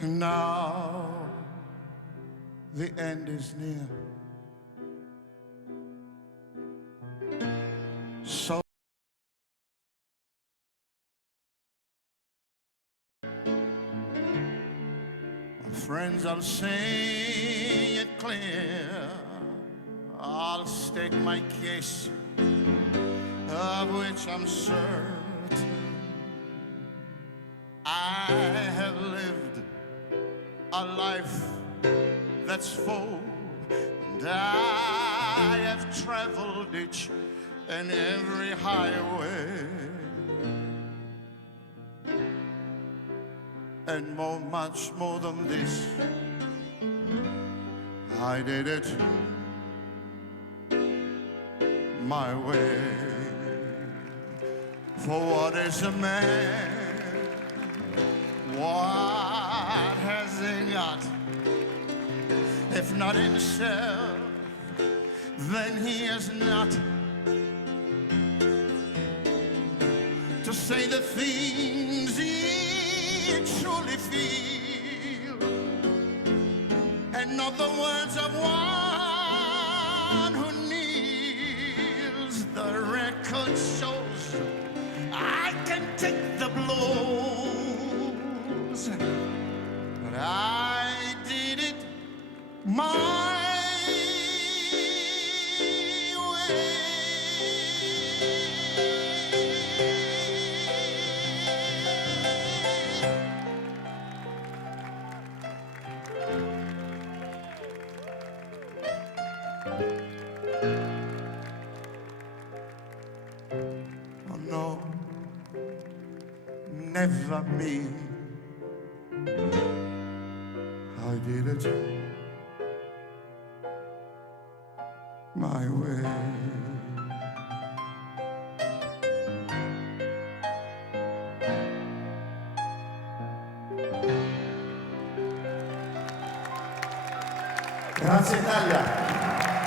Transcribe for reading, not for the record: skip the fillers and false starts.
And now the end is near. So my friends, I'll say it clear. I'll state my case, of which I'm certain. I have lived a life that's full, and I have traveled each and every highway, and much more than this, I did it my way. For what is a man? What has he got? If not himself, then he is not. To say the things he truly feels, and not the words of one who kneels. The record shows I can take the blows, but I did it my way. Oh no, never me. I did it my way. Grazie Italia.